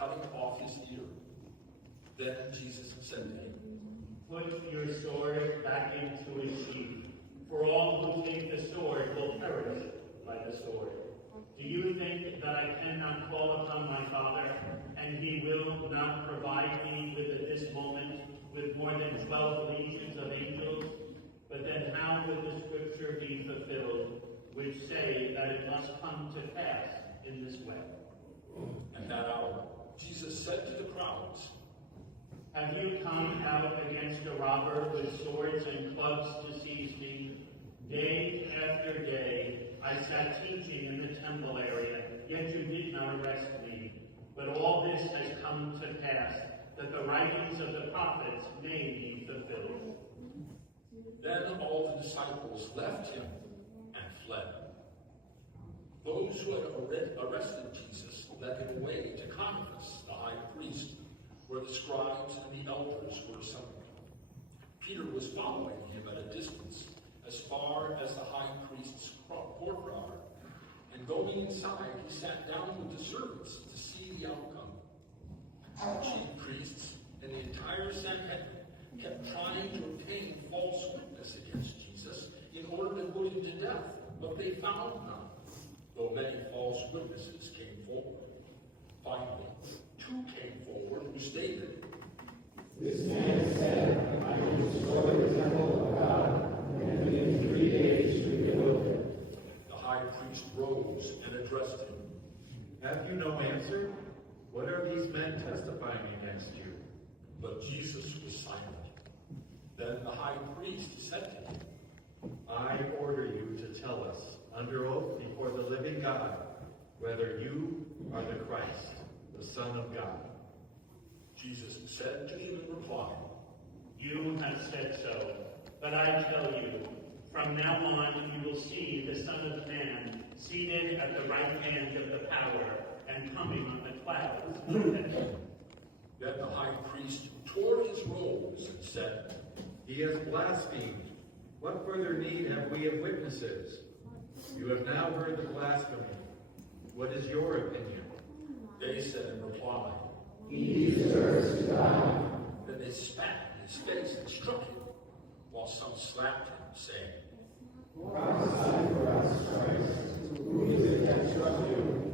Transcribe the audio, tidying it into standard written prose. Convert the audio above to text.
cutting off his ear. Then Jesus said to him, Put your sword back into its sheath, for all who take the sword will perish by the sword. Do you think that I cannot call upon my Father, and he will not provide me with at this moment with more than 12 legions of angels? But then how would the scripture be fulfilled, which say that it must come to pass in this way? At that hour, Jesus said to the crowds, Have you come out against a robber with swords and clubs to seize me? Day after day I sat teaching in the temple area, yet you did not arrest me. But all this has come to pass, that the writings of the prophets may be fulfilled. Then all the disciples left him and fled. Those who had arrested Jesus led him away to Caiaphas, the high priest, where the scribes and the elders were assembled. Peter was following him at a distance, as far as the high priest's courtyard, and going inside, he sat down with the servants to see the outcome. The chief priests and the entire Sanhedrin kept trying to obtain false witness against Jesus in order to put him to death, but they found none, though many false witnesses came forward. Finally, two came forward who stated, This man said, I will destroy the temple of God, and within 3 days rebuild it. The high priest rose and addressed him. Have you no answer? What are these men testifying against you? But Jesus was silent. Then the high priest said to him, I order you to tell us, under oath before the living God, whether you are the Christ, the Son of God. Jesus said to him in reply, You have said so, but I tell you, from now on you will see the Son of Man seated at the right hand of the power and coming on the clouds of heaven. Then the high priest tore his robes and said, He has blasphemed. What further need have we of witnesses? You have now heard the blasphemy. What is your opinion? They said in reply, He deserves to die. Then they spat in his face and struck him, while some slapped him, saying, Prophesy for us, Christ. Who is it that struck you?